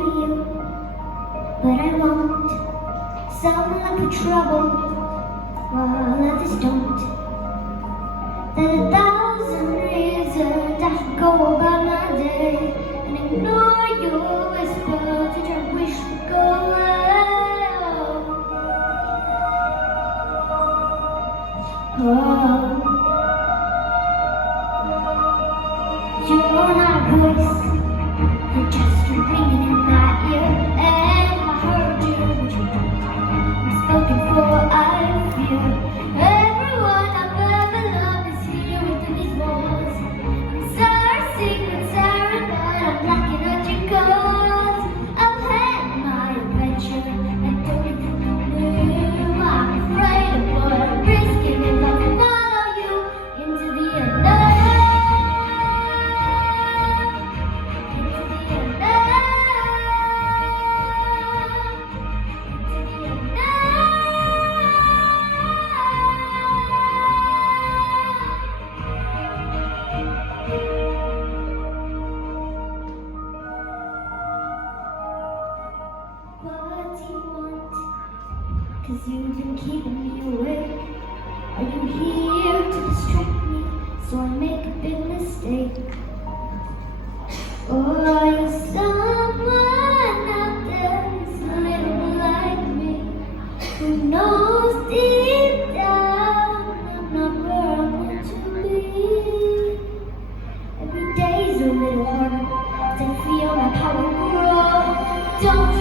you, but I won't. Some look for trouble, while others don't. There's 1,000 reasons I should go about my day and ignore your whispers which I wish would go away. Oh, you're not a voice, you're just ringing in my ear. And if I heard you, would you I'm spoken for, I fear. Everyone I've ever loved is here within these walls. I'm sorry, secret siren, but I'm knocking at your calls. I've had my adventure, and don't even know I'm afraid of what I'm risking if I follow you into the unknown. Into the unknown. Into the unknown. What do you want? 'Cause you've been keeping me awake. Are you here to distract me so I make a big mistake? Or are you someone out there who's a little like me, who knows deep down I'm not where I want to be? Every day's a little harder to feel my power grow. Don't